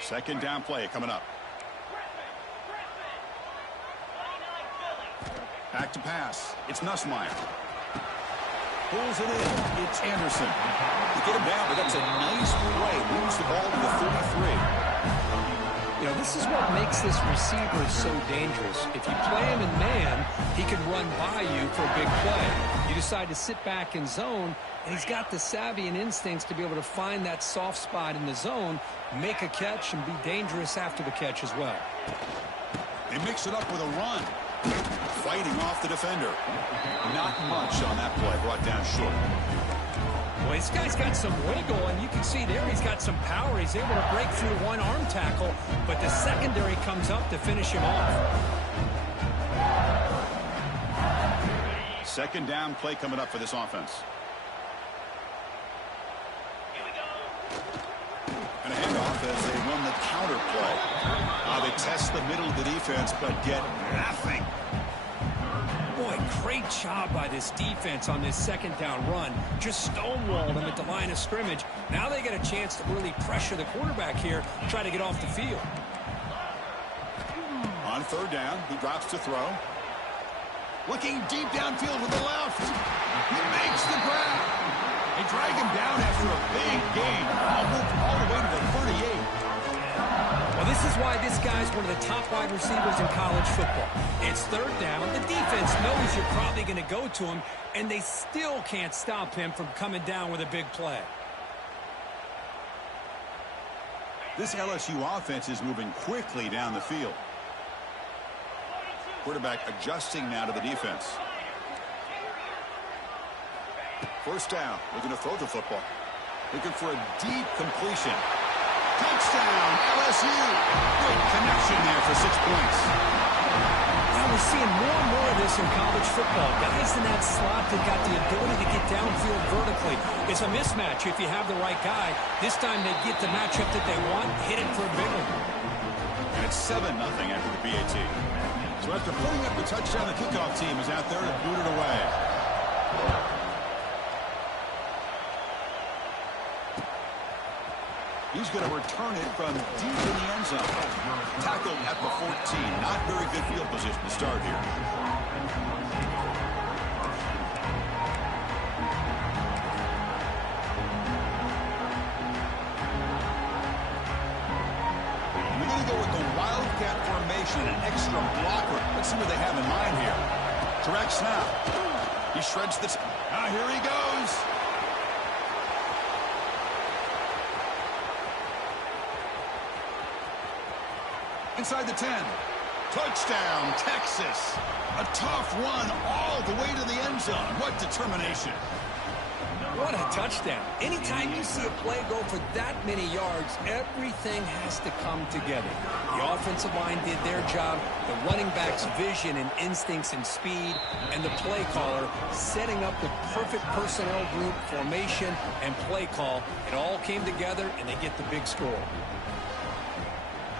Second down play coming up. Back to pass. It's Nussmeier. Pulls it in. It's Anderson. To get him down, but that's a nice play. Moves the ball to the 33. You know, this is what makes this receiver so dangerous. If you play him in man, he can run by you for a big play. You decide to sit back in zone, and he's got the savvy and instincts to be able to find that soft spot in the zone, make a catch, and be dangerous after the catch as well. They mix it up with a run. Fighting off the defender. Not much on that play, brought down short. Well, this guy's got some wiggle, and you can see there he's got some power. He's able to break through one arm tackle, but the secondary comes up to finish him off. Second down play coming up for this offense. And a handoff as they run the counter play. They test the middle of the defense, but get nothing. Boy, great job by this defense on this second down run. Just stonewalled him at the line of scrimmage. Now they get a chance to really pressure the quarterback here, try to get off the field. On third down, he drops to throw. Looking deep downfield with the left. He makes the grab. They drag him down after a big gain. All the way to the 38. Well, this is why this guy's one of the top wide receivers in college football. It's third down. The defense knows you're probably going to go to him, and they still can't stop him from coming down with a big play. This LSU offense is moving quickly down the field. Quarterback adjusting now to the defense. First down. Looking to throw the football. Looking for a deep completion. Touchdown, LSU. Great connection there for 6 points. Now we're seeing more and more of this in college football. Guys in that slot that got the ability to get downfield vertically. It's a mismatch if you have the right guy. This time they get the matchup that they want, hit it for a big one. And it's 7-0 after the BAT. So after putting up the touchdown, the kickoff team is out there to boot it away. He's going to return it from deep in the end zone. Tackled at the 14. Not very good field position to start here. We're going to go with the Wildcat formation, an extra blocker. Let's see what they have in mind here. Direct snap. He shreds this. Here he goes. Inside the 10. Touchdown, Texas. A tough run all the way to the end zone. What determination. What a touchdown. Anytime you see a play go for that many yards, everything has to come together. The offensive line did their job, the running back's vision and instincts and speed, and the play caller setting up the perfect personnel group, formation, and play call. It all came together, and they get the big score.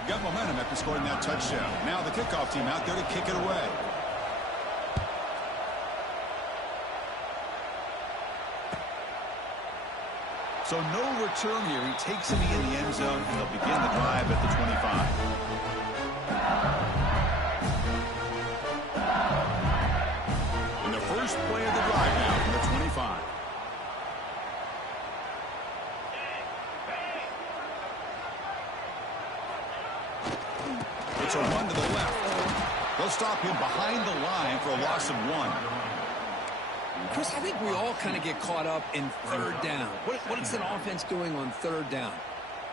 Got momentum after scoring that touchdown. Now the kickoff team out there to kick it away. So no return here. He takes it in the end zone, and they'll begin the drive at the 25. And the first play of the drive now from the 25. It's a run to the left. They'll stop him behind the line for a loss of 1. Chris, I think we all kind of get caught up in third down. What is an offense doing on third down?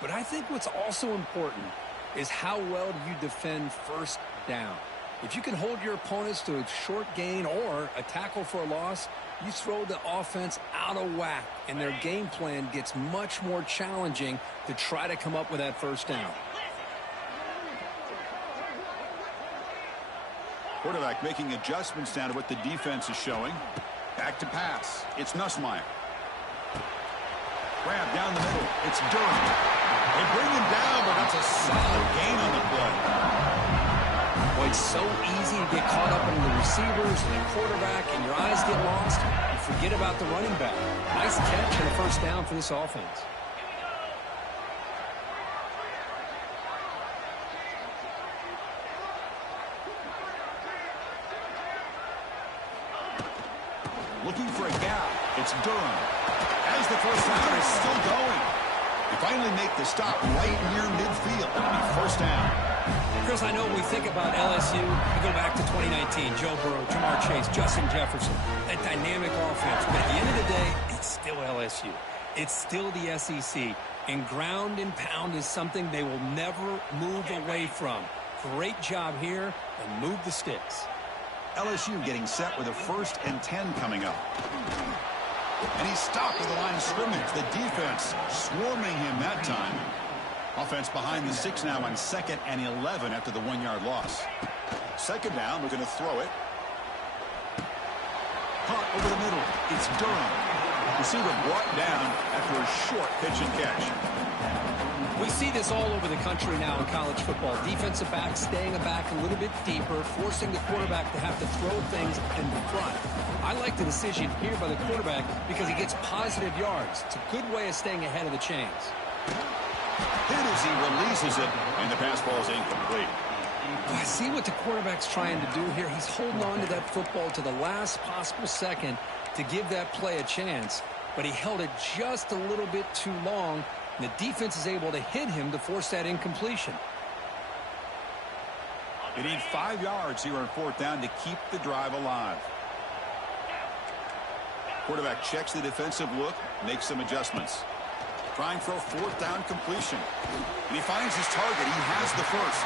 But I think what's also important is how well do you defend first down. If you can hold your opponents to a short gain or a tackle for a loss, you throw the offense out of whack, and their game plan gets much more challenging to try to come up with that first down. Quarterback making adjustments down to what the defense is showing. Back to pass. It's Nussmeier. Grab down the middle. It's Durham. They bring him down, but that's a solid gain on the play. Boy, it's so easy to get caught up in the receivers and the quarterback, and your eyes get lost. You forget about the running back. Nice catch and a first down for this offense. Looking for a gap. It's Durham. As the first down is still going. They finally make the stop right near midfield. It'll be first down. Chris, I know when we think about LSU, we go back to 2019, Joe Burrow, Jamar Chase, Justin Jefferson, that dynamic offense. But at the end of the day, it's still LSU. It's still the SEC. And ground and pound is something they will never move away from. Great job here, and move the sticks. LSU getting set with a 1st and 10 coming up. And he's stopped at the line of scrimmage. The defense swarming him that time. Offense behind the 6 now on 2nd and 11 after the 1-yard loss. 2nd down, we're going to throw it. Punt over the middle. It's Durham. Receiver brought down after a short pitch and catch. We see this all over the country now in college football. Defensive backs staying back a little bit deeper, forcing the quarterback to have to throw things in front. I like the decision here by the quarterback because he gets positive yards. It's a good way of staying ahead of the chains. Hit as he releases it, and the pass ball is incomplete. I see what the quarterback's trying to do here. He's holding on to that football to the last possible second to give that play a chance, but he held it just a little bit too long, and the defense is able to hit him to force that incompletion. They need 5 yards here on 4th down to keep the drive alive. Quarterback checks the defensive look, makes some adjustments. Trying for a 4th down completion. And he finds his target. He has the first.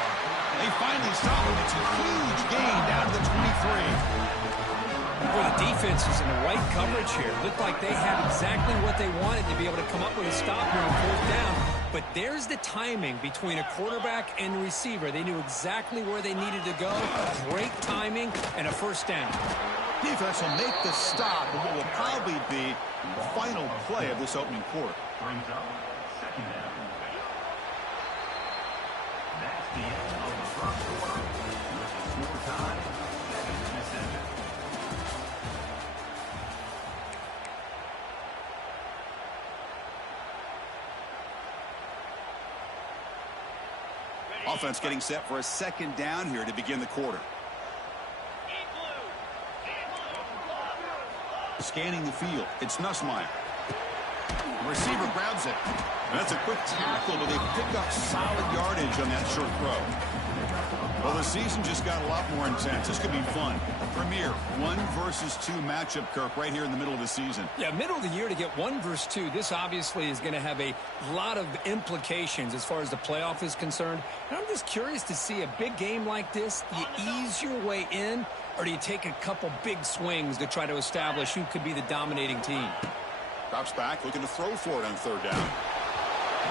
They finally stop him. It's a huge gain down to the 23. Well, the defense is in the right coverage here. Looked like they had exactly what they wanted to be able to come up with a stop here on 4th down. But there's the timing between a quarterback and a receiver. They knew exactly where they needed to go. Great timing and a first down. Defense will make the stop in what will probably be the final play of this opening quarter. Brings up 2nd down. That's the end of the first quarter. With the score tied 7-7. Offense getting set for a 2nd down here to begin the quarter. Scanning the field. It's Nussmeier. The receiver grabs it. And that's a quick tackle, but they pick up solid yardage on that short throw. Well, the season just got a lot more intense. This could be fun. Premier 1 versus 2 matchup, Kirk, right here in the middle of the season. Yeah, middle of the year to get 1 versus 2. This obviously is going to have a lot of implications as far as the playoff is concerned. And I'm just curious to see a big game like this. Do you ease your way in, or do you take a couple big swings to try to establish who could be the dominating team? Drops back, looking to throw for it on 3rd down.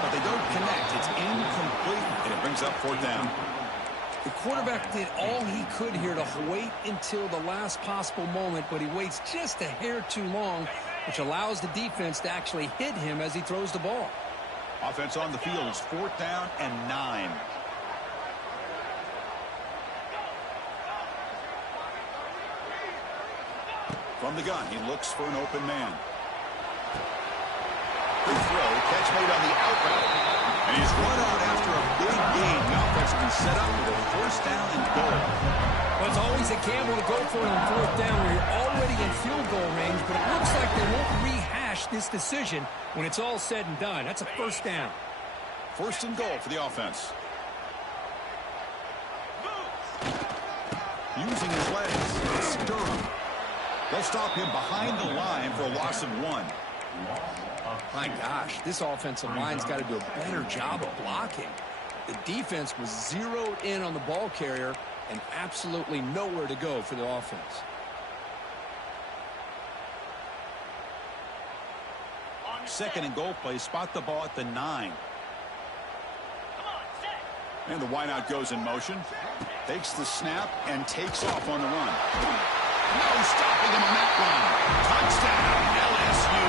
But they don't connect. It's incomplete, and it brings up 4th down. The quarterback did all he could here to wait until the last possible moment, but he waits just a hair too long, which allows the defense to actually hit him as he throws the ball. Offense on the field is 4th down and 9. From the gun, he looks for an open man. Good throw, catch made on the out route. And he's run out after a big gain. The offense will be set up with a 1st down and goal. Well, it's always a gamble to go for it on 4th down where you're already in field goal range, but it looks like they won't rehash this decision when it's all said and done. That's a 1st down. 1st and goal for the offense. Using his legs, it's Durham. They'll stop him behind the line for a loss of 1. My gosh, this offensive line's got to do a better job of blocking. The defense was zeroed in on the ball carrier and absolutely nowhere to go for the offense. Second and goal play, spot the ball at the 9. And the wideout goes in motion. Takes the snap and takes off on the run. No stopping him on that run. Touchdown, LSU.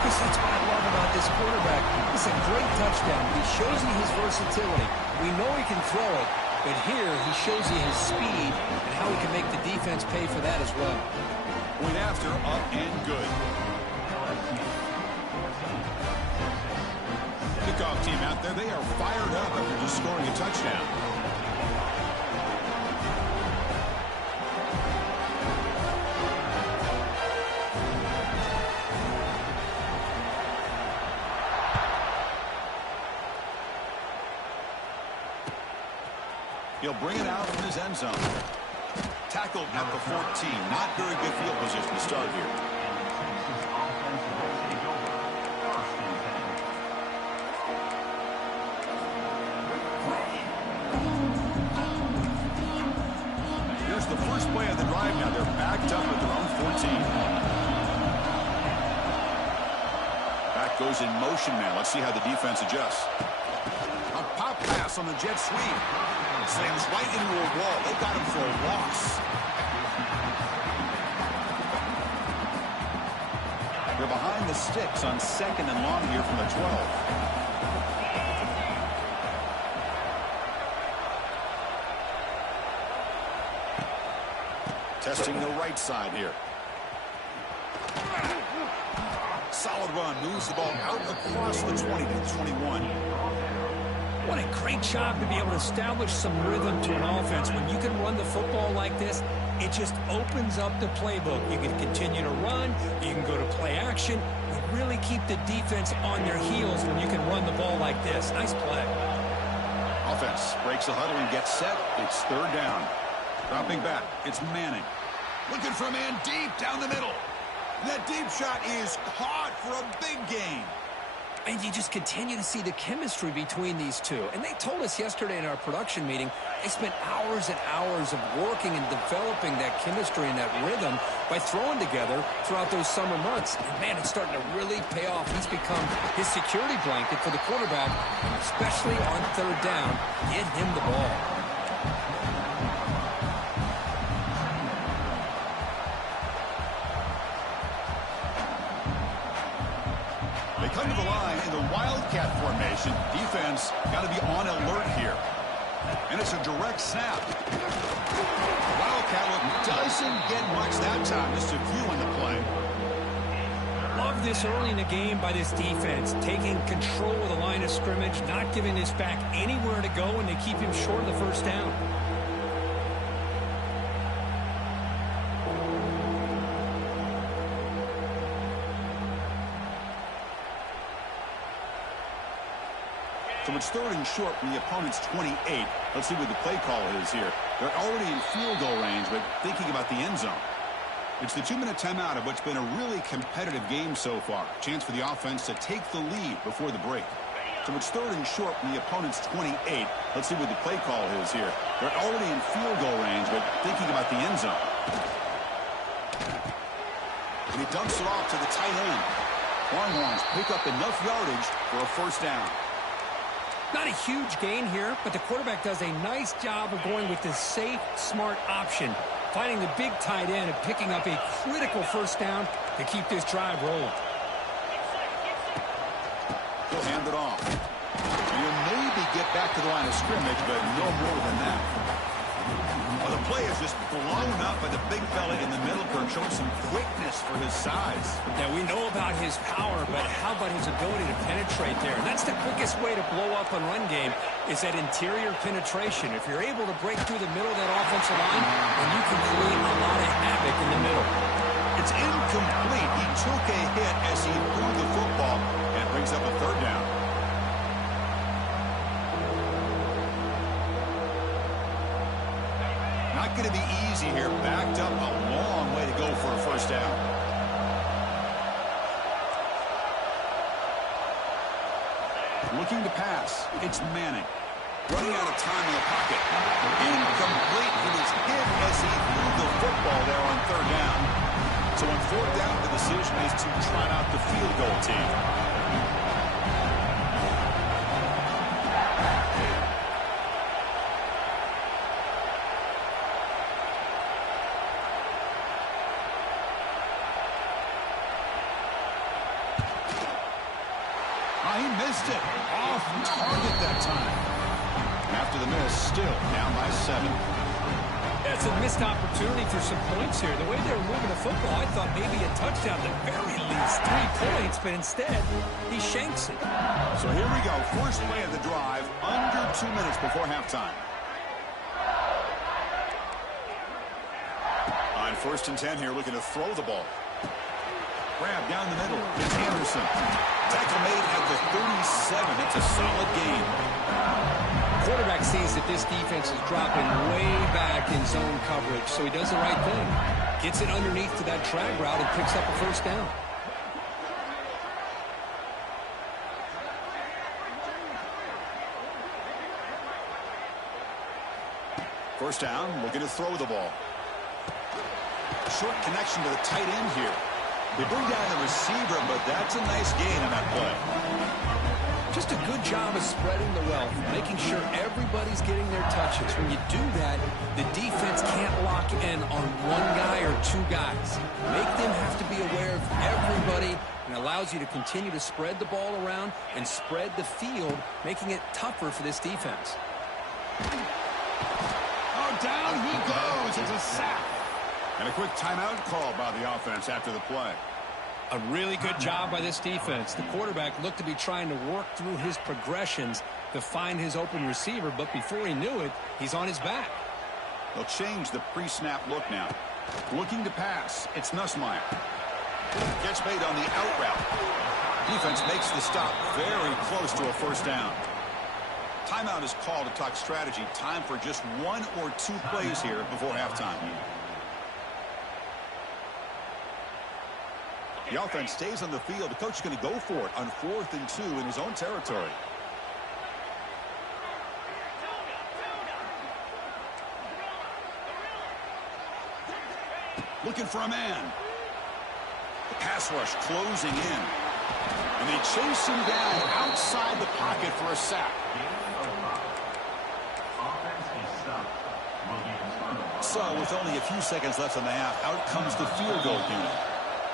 Chris, that's what I love about this quarterback. It's a great touchdown. He shows you his versatility. We know he can throw it, but here he shows you his speed and how he can make the defense pay for that as well. Point after, up and good. Kickoff team out there, they are fired up after just scoring a touchdown. He'll bring it out from his end zone. Tackled at the 14. Not very good field position to start here. Here's the first play of the drive now. They're backed up at their own 14. Back goes in motion now. Let's see how the defense adjusts. A pop pass on the jet sweep. Slams right into a wall. They got him for a loss. They're behind the sticks on 2nd and long here from the 12. Testing the right side here. Solid run. Moves the ball out across the 20 to 21. What a great job to be able to establish some rhythm to an offense. When you can run the football like this, it just opens up the playbook. You can continue to run. You can go to play action. You really keep the defense on their heels when you can run the ball like this. Nice play. Offense breaks the huddle and gets set. It's 3rd down. Dropping back. It's Manning. Looking for a man deep down the middle. And that deep shot is caught for a big gain. And you just continue to see the chemistry between these two. And they told us yesterday in our production meeting, they spent hours and hours of working and developing that chemistry and that rhythm by throwing together throughout those summer months. And man, it's starting to really pay off. He's become his security blanket for the quarterback, and especially on 3rd down, get him the ball. They come to the line in the Wildcat formation. Defense got to be on alert here. And it's a direct snap. Wildcat look doesn't get much that time. Just a few on the play. Love this early in the game by this defense. Taking control of the line of scrimmage, not giving this back anywhere to go, and they keep him short of the 1st down. So it's 3rd and short from the opponent's 28. Let's see what the play call is here. They're already in field goal range, but thinking about the end zone. It's the 2-minute timeout of what's been a really competitive game so far. Chance for the offense to take the lead before the break. So it's 3rd and short from the opponent's 28. Let's see what the play call is here. They're already in field goal range, but thinking about the end zone. And he dumps it off to the tight end. Longhorns pick up enough yardage for a 1st down. Not a huge gain here, but the quarterback does a nice job of going with this safe, smart option, finding the big tight end and picking up a critical 1st down to keep this drive rolling. He'll hand it off. He'll maybe get back to the line of scrimmage, but no more than that. Well, the play is just blown up by the big fella in the middle, Kirk, showing some quickness for his size. Now, we know about his power, but how about his ability to penetrate there? That's the quickest way to blow up a run game, is that interior penetration. If you're able to break through the middle of that offensive line, then you can create a lot of havoc in the middle. It's incomplete. He took a hit as he threw the football, and brings up a 3rd down. Not going to be easy here. Backed up a long way to go for a 1st down. Looking to pass. It's Manning. Running out of time in the pocket. Incomplete. He was hit as he threw the football there on 3rd down. So on 4th down, the decision is to trot out the field goal team. He missed it. Off target that time. After the miss, still down by 7. That's a missed opportunity for some points here. The way they were moving the football, I thought maybe a touchdown, at the very least 3 points, but instead, he shanks it. So here we go. First play of the drive, under 2 minutes before halftime. On 1st and 10 here, looking to throw the ball. Grab down the middle. It's Anderson. Tackle made at the 37. It's a solid gain. quarterback sees that this defense is dropping way back in zone coverage, so he does the right thing. Gets it underneath to that drag route and picks up a first down. First down, looking to throw the ball. Short connection to the tight end here. They bring down the receiver, but that's a nice gain on that play. Just a good job of spreading the wealth, making sure everybody's getting their touches. When you do that, the defense can't lock in on one guy or two guys. Make them have to be aware of everybody, and allows you to continue to spread the ball around and spread the field, making it tougher for this defense. Oh, down he goes. It's a sack. And a quick timeout called by the offense after the play. A really good job by this defense. The quarterback looked to be trying to work through his progressions to find his open receiver, but before he knew it, he's on his back. They'll change the pre-snap look now. Looking to pass. It's Nussmeier. Catch made on the out route. Defense makes the stop very close to a first down. Timeout is called to talk strategy. Time for just one or two plays here before halftime. The offense stays on the field. The coach is going to go for it on 4th and 2 in his own territory. Looking for a man. The pass rush closing in. And they chase him down outside the pocket for a sack. So with only a few seconds left in the half, out comes the field goal unit.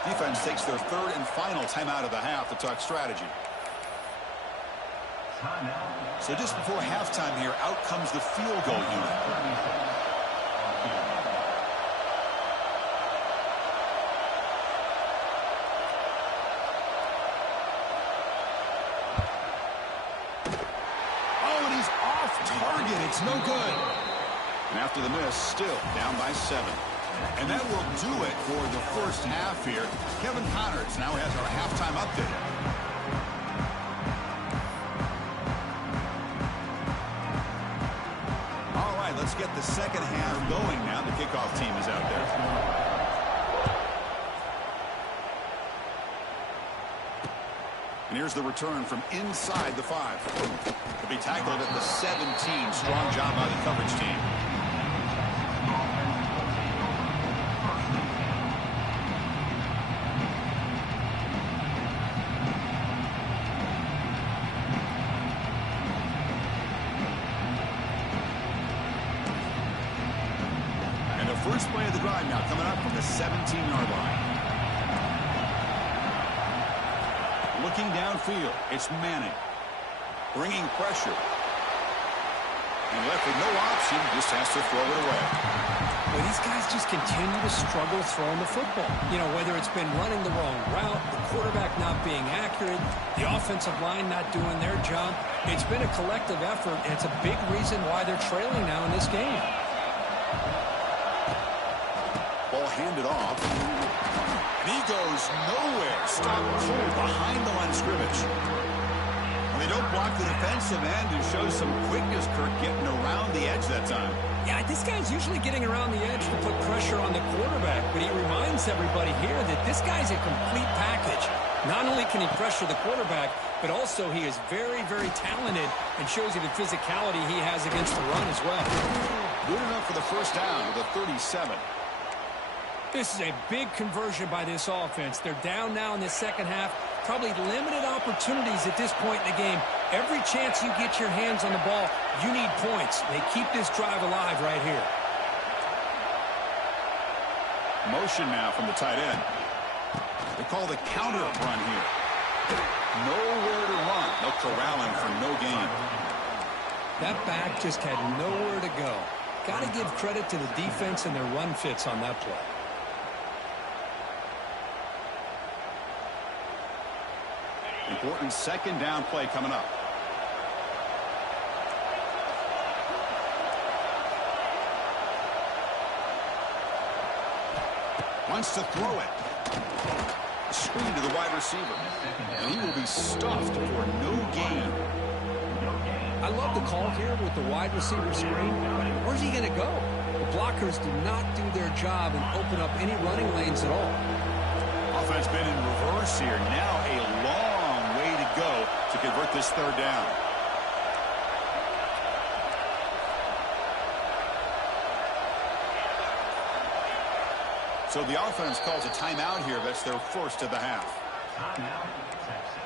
Defense takes their third and final timeout of the half to talk strategy. So just before halftime here, out comes the field goal unit. Oh, and he's off target. It's no good. And after the miss, still down by 7. And that will do it for the first half here. Kevin Connors now has our halftime update. All right, let's get the second half going now. The kickoff team is out there. And here's the return from inside the 5. To be tackled at the 17. Strong job by the coverage team. First play of the drive now coming up from the 17-yard line. Looking downfield, it's Manning. Bringing pressure. And left with no option, just has to throw it away. Well, these guys just continue to struggle throwing the football. You know, whether it's been running the wrong route, the quarterback not being accurate, the offensive line not doing their job. It's been a collective effort, and it's a big reason why they're trailing now in this game. Ball handed off. And he goes nowhere. Stop cold behind the line of scrimmage. And they don't block the defensive end and show some quickness, Kirk, getting around the edge that time. Yeah, this guy's usually getting around the edge to put pressure on the quarterback, but he reminds everybody here that this guy's a complete package. Not only can he pressure the quarterback, but also he is very, very talented and shows you the physicality he has against the run as well. Good enough for the first down to the 37. This is a big conversion by this offense. They're down now in the second half. Probably limited opportunities at this point in the game. Every chance you get your hands on the ball, you need points. They keep this drive alive right here. Motion now from the tight end. They call the counter run here. Nowhere to run. They'll corral him for no gain. That back just had nowhere to go. Got to give credit to the defense and their run fits on that play. Important second down play coming up. Wants to throw it. Screen to the wide receiver. And he will be stuffed for no gain. I love the call here with the wide receiver screen. Where's he going to go? The blockers do not do their job and open up any running lanes at all. Offense been in reverse here. Now a long way to go to convert this third down. So the offense calls a timeout here. That's their first of the half. Timeout, Texas.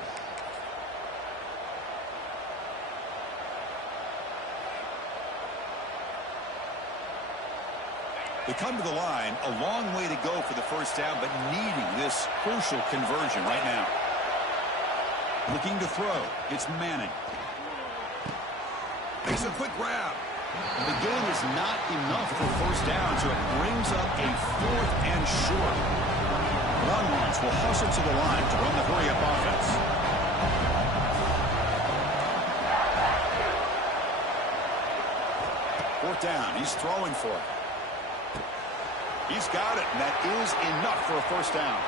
They come to the line, a long way to go for the first down, but needing this crucial conversion right now. Looking to throw. It's Manning. Makes a quick grab. The gain is not enough for first down, so it brings up a 4th and short. Longhorns will hustle to the line to run the hurry-up offense. Fourth down. He's throwing for it. He's got it, and that is enough for a first down.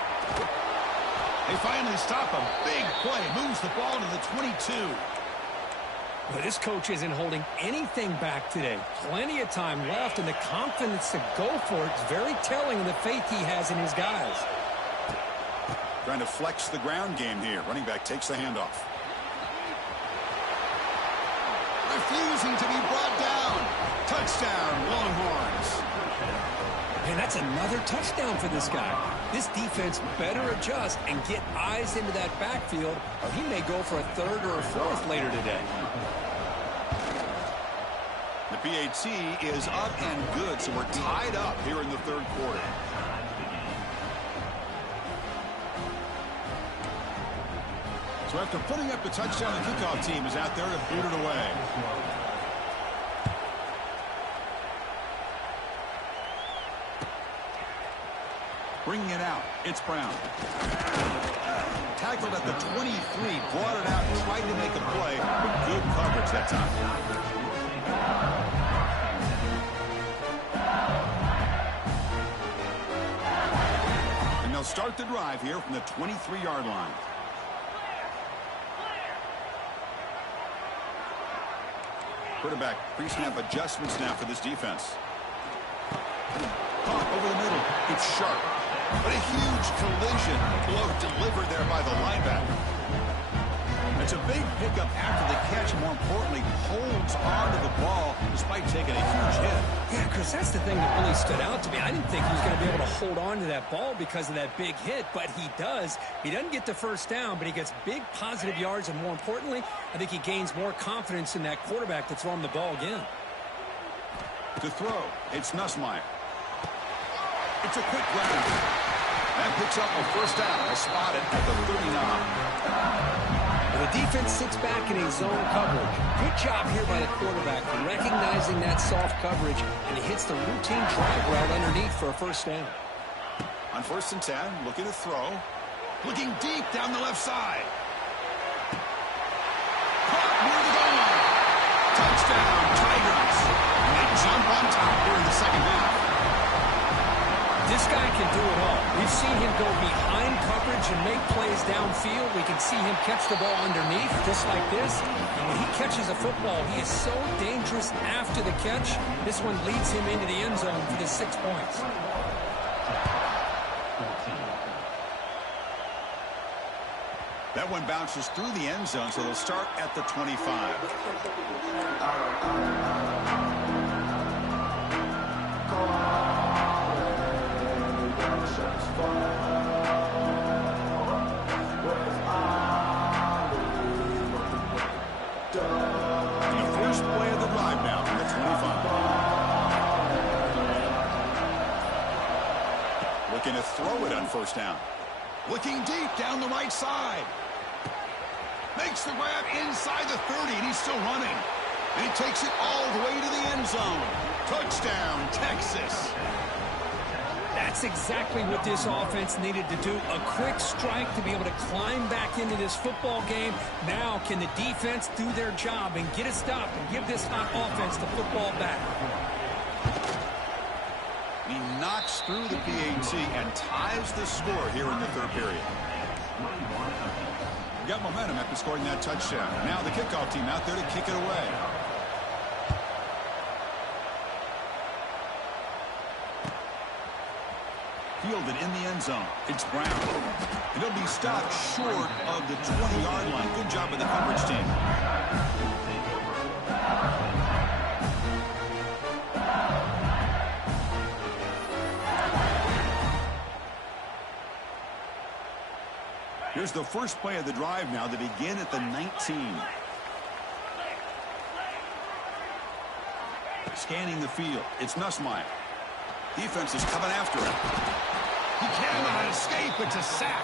They finally stop him. Big play. Moves the ball to the 22. But this coach isn't holding anything back today. Plenty of time left, and the confidence to go for it is very telling of the faith he has in his guys. Trying to flex the ground game here. Running back takes the handoff. Refusing to be brought down. Touchdown, Longhorns. And that's another touchdown for this guy. This defense better adjust and get eyes into that backfield, or he may go for a 3rd or a 4th later today. The PAT is up and good, so we're tied up here in the third quarter. So after putting up the touchdown, the kickoff team is out there to boot it away. Bringing it out, it's Brown. Tackled at the 23, brought it out, and tried to make a play, but good coverage that time. And they'll start the drive here from the 23-yard line. Quarterback pre-snap adjustments now for this defense. Caught over the middle. It's sharp. But a huge collision blow delivered there by the linebacker. It's a big pickup after the catch, and more importantly, holds on to the ball despite taking a huge hit. Yeah, Chris, that's the thing that really stood out to me. I didn't think he was going to be able to hold on to that ball because of that big hit, but he does. He doesn't get the first down, but he gets big positive yards, and more importantly, I think he gains more confidence in that quarterback to throw him the ball again. To throw, it's Nussmeier. It's a quick run. That picks up a first down. Spotted at the 39. The defense sits back in a zone coverage. Good job here by the quarterback for recognizing that soft coverage, and he hits the routine drag route underneath for a first down. On 1st and 10, looking to throw. Looking deep down the left side. Caught near the goal line. Touchdown, Tigers. And they jump on top here in the second half. This guy can do it all. We've seen him go behind coverage and make plays downfield. We can see him catch the ball underneath just like this. And when he catches a football, he is so dangerous after the catch. This one leads him into the end zone for the 6 points. That one bounces through the end zone, so they'll start at the 25. The first play of the drive now from the 25. Looking to throw it on first down. Looking deep down the right side. Makes the grab inside the 30, and he's still running. And he takes it all the way to the end zone. Touchdown, Texas. That's exactly what this offense needed to do. A quick strike to be able to climb back into this football game. Now can the defense do their job and get a stop and give this hot offense the football back? He knocks through the PAT and ties the score here in the third period. Got momentum after scoring that touchdown. Now the kickoff team out there to kick it away. Fielded in the end zone. It's Brown. And he'll be stopped short of the 20-yard line. Good job by the coverage team. Here's the first play of the drive now to begin at the 19. Scanning the field. It's Nussmeier. Defense is coming after him. He cannot escape. It's a sack.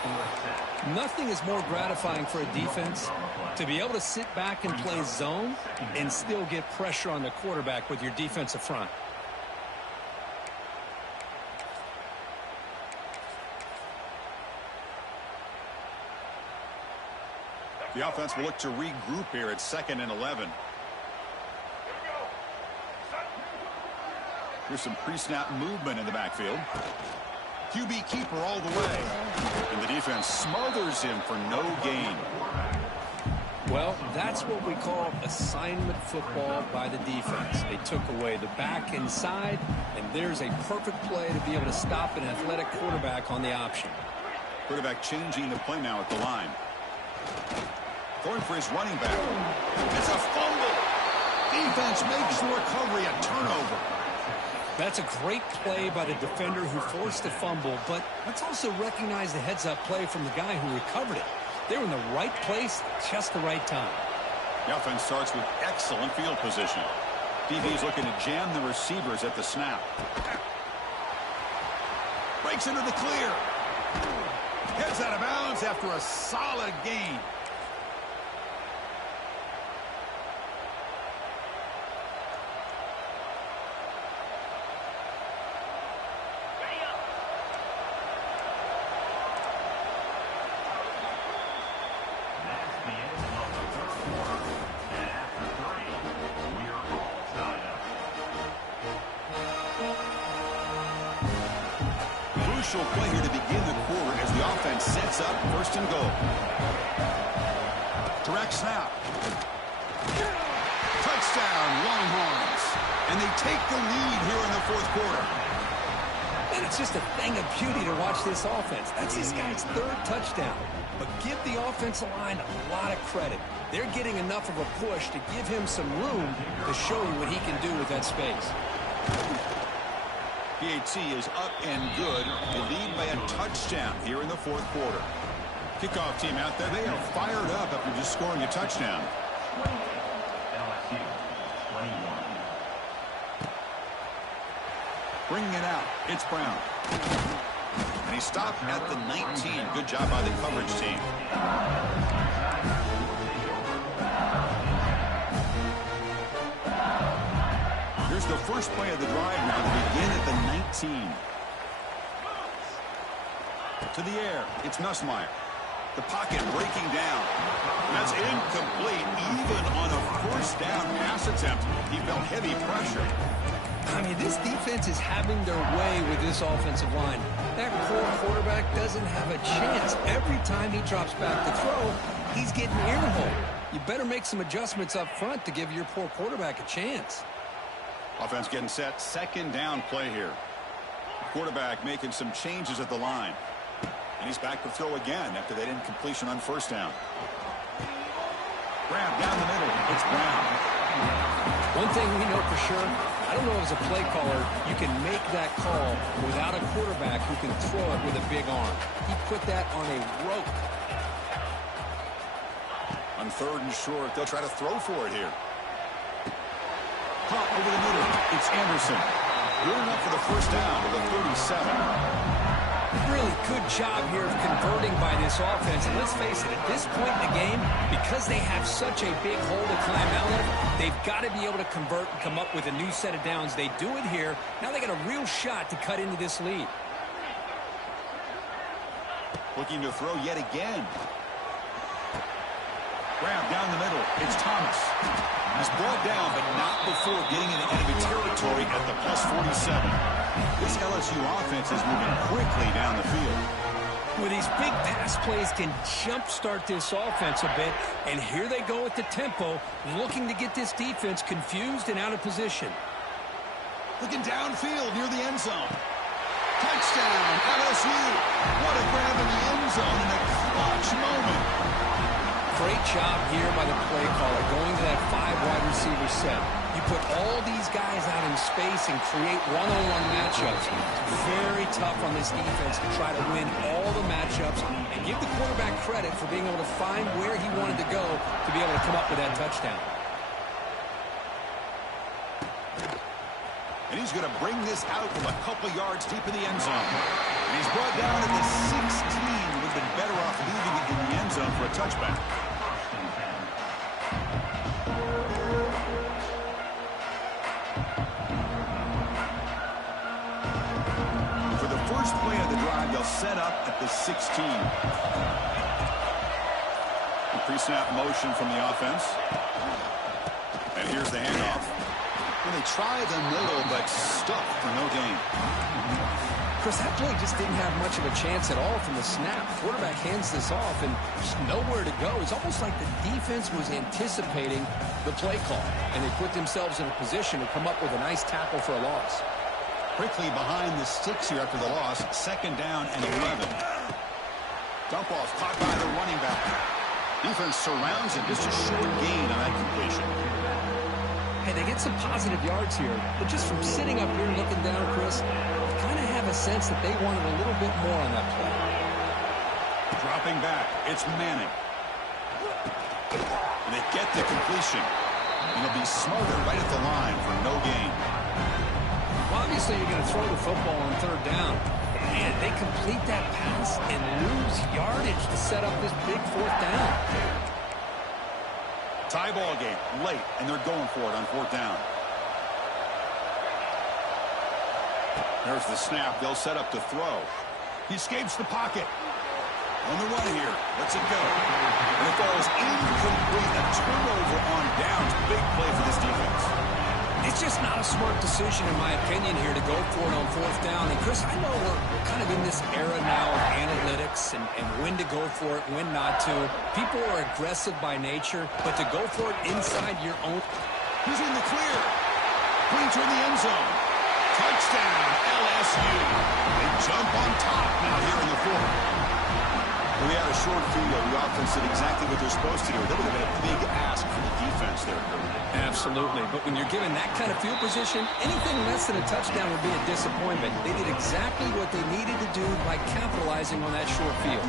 Nothing is more gratifying for a defense to be able to sit back and play zone and still get pressure on the quarterback with your defensive front. The offense will look to regroup here at 2nd and 11. Here's some pre-snap movement in the backfield. QB keeper all the way. And the defense smothers him for no gain. Well, that's what we call assignment football by the defense. They took away the back inside, and there's a perfect play to be able to stop an athletic quarterback on the option. Quarterback changing the play now at the line. Going for his running back. It's a fumble. Defense makes the recovery a turnover. That's a great play by the defender who forced the fumble, but let's also recognize the heads-up play from the guy who recovered it. They were in the right place at just the right time. The offense starts with excellent field position. DB's looking to jam the receivers at the snap. Breaks into the clear. Heads out of bounds after a solid gain. Play here to begin the quarter as the offense sets up 1st and goal. Direct snap. Touchdown, Longhorns. And they take the lead here in the 4th quarter. And it's just a thing of beauty to watch this offense. That's this guy's 3rd touchdown. But give the offensive line a lot of credit. They're getting enough of a push to give him some room to show you what he can do with that space. PAT is up and good. They lead by a touchdown here in the 4th quarter. Kickoff team out there. They are fired up after just scoring a touchdown. LSU 21. Bringing it out. It's Brown. And he stopped at the 19. Good job by the coverage team. Here's the first play of the drive now to begin at the 19. To the air. It's Nussmeier. The pocket breaking down. That's incomplete. Even on a 1st down pass attempt, he felt heavy pressure. I mean, this defense is having their way with this offensive line. That core quarterback doesn't have a chance. Every time he drops back to throw, he's getting earholed. You better make some adjustments up front to give your poor quarterback a chance. Offense getting set. 2nd down play here. Quarterback making some changes at the line. And he's back to throw again after that incompletion on 1st down. Grab down the middle. It's Brown. One thing we know for sure, I don't know as a play caller, you can make that call without a quarterback who can throw it with a big arm. He put that on a rope. On 3rd and short, they'll try to throw for it here. Pop over the middle. It's Anderson. Good up for the 1st down to the 37. Really good job here of converting by this offense. And let's face it, at this point in the game, because they have such a big hole to climb out of, they've got to be able to convert and come up with a new set of downs. They do it here. Now they got a real shot to cut into this lead. Looking to throw yet again. Grab down the middle. It's Thomas. He's brought down, but not before getting into enemy territory at the +47. This LSU offense is moving quickly down the field. Well, these big pass plays can jumpstart this offense a bit, and here they go at the tempo, looking to get this defense confused and out of position. Looking downfield near the end zone. Touchdown, LSU. What a grab in the end zone in a clutch moment. Great job here by the play caller, going to that 5 wide receiver set. You put all these guys out in space and create one-on-one matchups. Very tough on this defense to try to win all the matchups and give the quarterback credit for being able to find where he wanted to go to be able to come up with that touchdown. And he's going to bring this out from a couple yards deep in the end zone. And he's brought down at the 16. Would have been better off leaving it in the end zone for a touchback. For the first play of the drive, they'll set up at the 16. Pre-snap motion from the offense. And here's the handoff. Well, they try the middle, but stuck for no gain. Chris, that play just didn't have much of a chance at all from the snap. Quarterback hands this off, and there's nowhere to go. It's almost like the defense was anticipating the play call, and they put themselves in a position to come up with a nice tackle for a loss. Quickly behind the sticks here after the loss. 2nd down and 11. Dump off caught by the running back. Defense surrounds him. Just a short gain on that completion. Hey, they get some positive yards here, but just from sitting up here looking down, Chris, you kind of have a sense that they wanted a little bit more on that play. Dropping back, it's Manning. And they get the completion. And they'll be smarter right at the line for no gain. Well, obviously, you're going to throw the football on 3rd down. And they complete that pass and lose yardage to set up this big 4th down. Tie ball game late, and they're going for it on 4th down. There's the snap. They'll set up to throw. He escapes the pocket. On the run here. Lets it go. And it falls incomplete. A turnover on downs. Big play for this defense. It's just not a smart decision, in my opinion, here to go for it on 4th down. And, Chris, I know we're kind of in this era now of analytics and when to go for it, when not to. People are aggressive by nature, but to go for it inside your own. He's in the clear. Pointer in the end zone. Touchdown, LSU. They jump on top now here in the 4th. We had a short field. The offense did exactly what they're supposed to do. That would have been a big ask for the defense there. Absolutely. But when you're given that kind of field position, anything less than a touchdown would be a disappointment. They did exactly what they needed to do by capitalizing on that short field.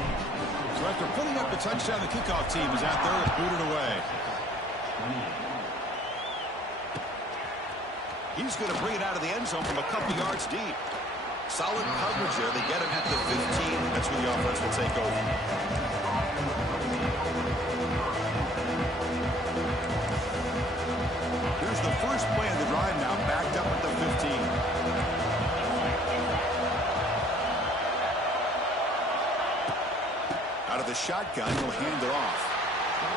So after putting up the touchdown, the kickoff team is out there and booted away. He's going to bring it out of the end zone from a couple yards deep. Solid coverage there. They get him at the 15. That's where the offense will take over. Here's the first play of the drive now, backed up at the 15. Out of the shotgun, he'll hand it off.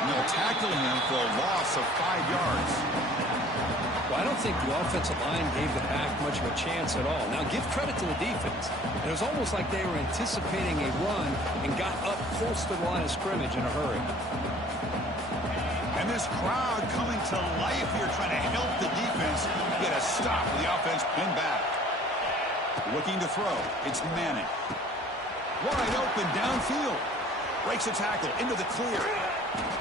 And they'll tackle him for a loss of 5 yards. Well, I don't think the offensive line gave the back much of a chance at all. Now, give credit to the defense. It was almost like they were anticipating a run and got up close to the line of scrimmage in a hurry. And this crowd coming to life here, trying to help the defense get a stop with the offense pinned back. Looking to throw. It's Manning. Wide open downfield. Breaks a tackle into the clear.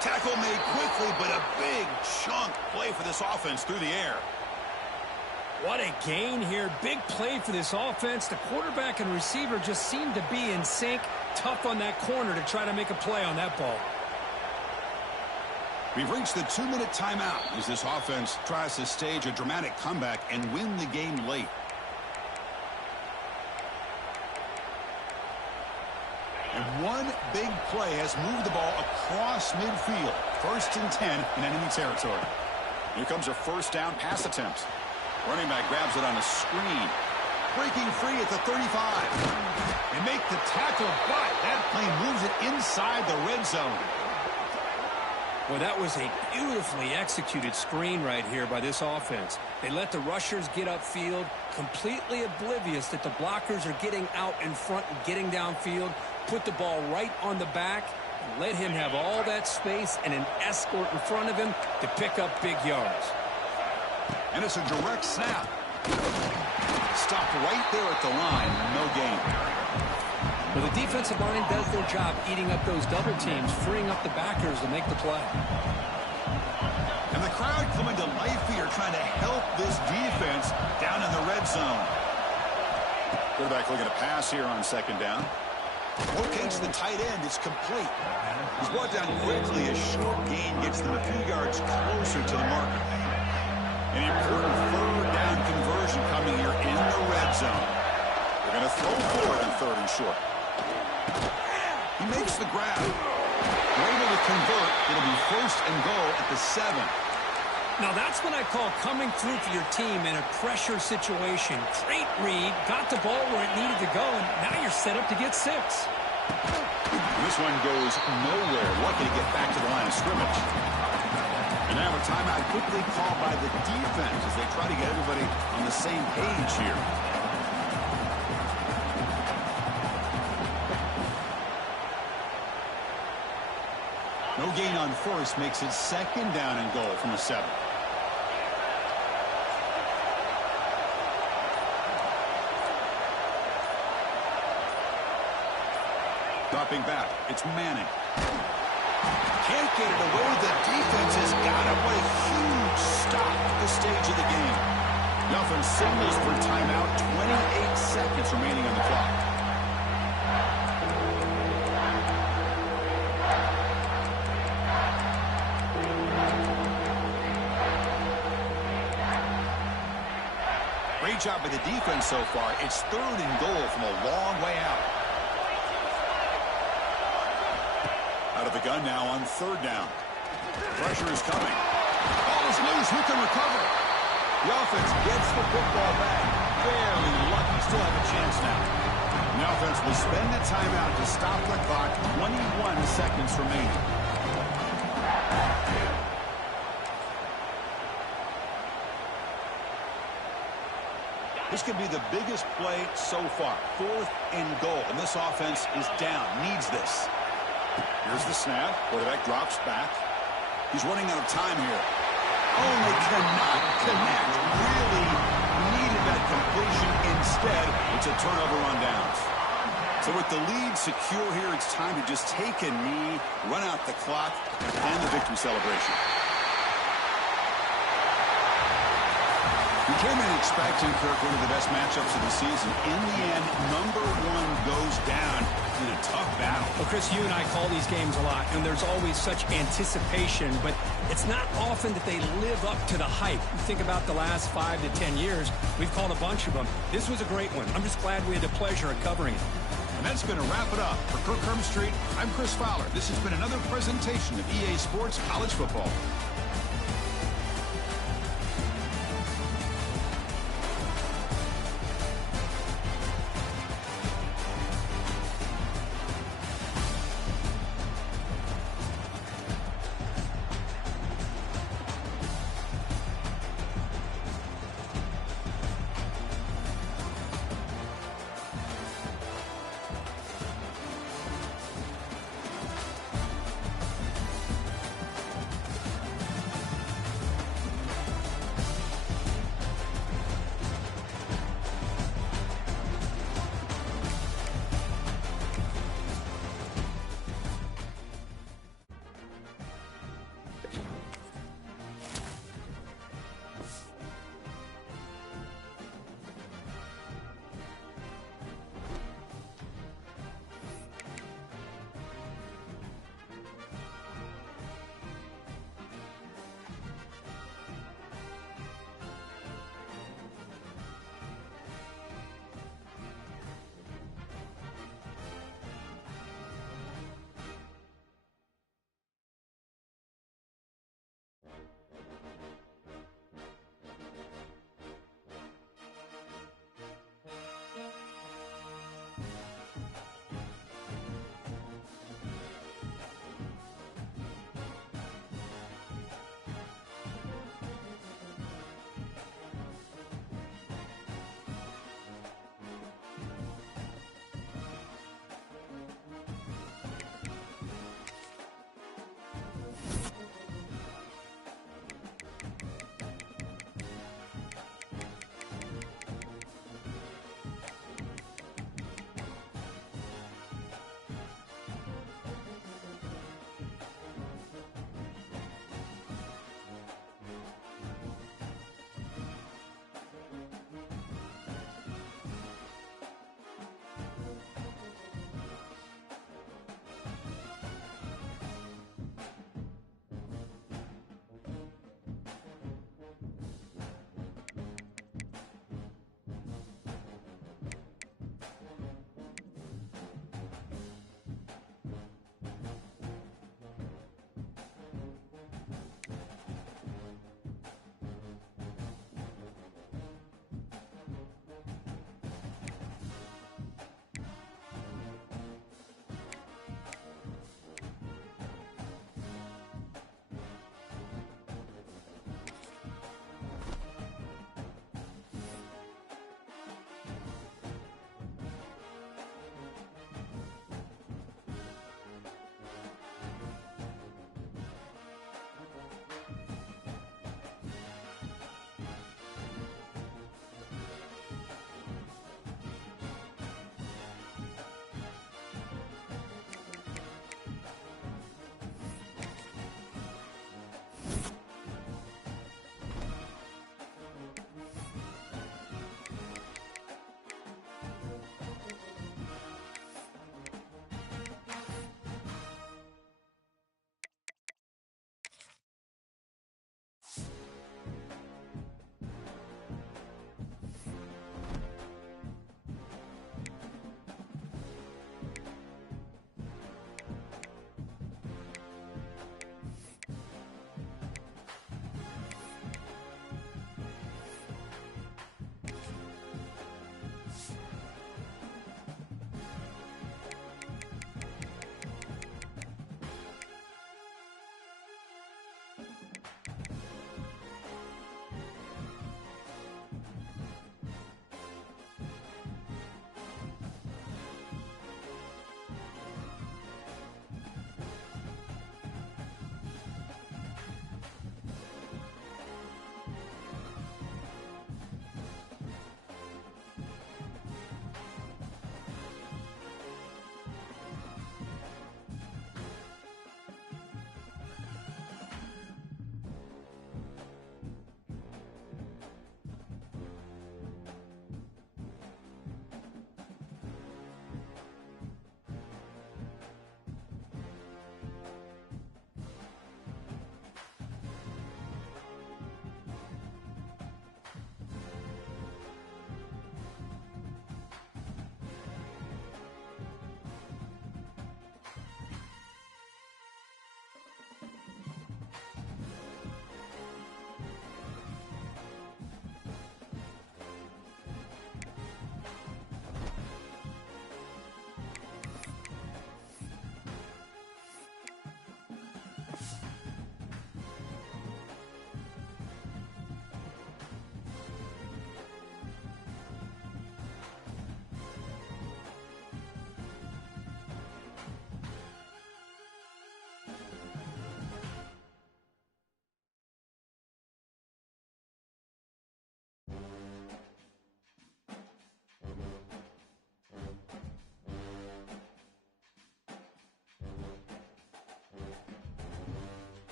Tackle made quickly, but a big chunk play for this offense through the air. What a gain here. Big play for this offense. The quarterback and receiver just seem to be in sync. Tough on that corner to try to make a play on that ball. We've reached the 2-minute timeout as this offense tries to stage a dramatic comeback and win the game late. And one big play has moved the ball across midfield. 1st and 10 in enemy territory. Here comes a 1st down pass attempt. Running back grabs it on a screen. Breaking free at the 35. They make the tackle, but that play moves it inside the red zone. Well, that was a beautifully executed screen right here by this offense. They let the rushers get upfield, completely oblivious that the blockers are getting out in front and getting downfield, put the ball right on the back, and let him have all that space and an escort in front of him to pick up big yards. And it's a direct snap. Stopped right there at the line. No gain. Well, the defensive line does their job eating up those double teams, freeing up the backers to make the play. And the crowd coming to life here, trying to help this defense down in the red zone. Quarterback looking to pass here on second down. Locates the tight end. It's complete. He's brought down quickly. A short gain gets them a few yards closer to the marker. An important third down conversion coming here in the red zone. They're going to throw for it on third and short. He makes the grab. They're able to convert. It'll be first and goal at the 7. Now that's what I call coming through for your team in a pressure situation. Great read, got the ball where it needed to go, and now you're set up to get 6. This one goes nowhere. Lucky to get back to the line of scrimmage. And now a timeout quickly called by the defense as they try to get everybody on the same page here. No gain on first makes it second down and goal from the 7. Dropping back, it's Manning. Can't get it away. The defense has got it. What a huge stop at this stage of the game. The offense signals for timeout. 28 seconds remaining on the clock. Great job by the defense so far. It's third and goal from a long way out. Out of the gun now on third down. Pressure is coming. Ball is loose. Who can recover? The offense gets the football back. Fairly lucky. Still have a chance now. And the offense will spend the timeout to stop the clock. 21 seconds remaining. This could be the biggest play so far. Fourth and goal. And this offense is down. Needs this. Here's the snap. Quarterback drops back. He's running out of time here. Oh, they cannot connect. Really needed that completion. Instead, it's a turnover on downs. So with the lead secure here, it's time to just take a knee, run out the clock, and the victory celebration. We came in expecting, Kirk, one of the best matchups of the season. In the end, number 1 goes down in a tough battle. Well, Chris, you and I call these games a lot, and there's always such anticipation, but it's not often that they live up to the hype. You think about the last 5 to 10 years, we've called a bunch of them. This was a great one. I'm just glad we had the pleasure of covering it. And that's going to wrap it up. For Kirk Street, I'm Chris Fowler. This has been another presentation of EA Sports College Football.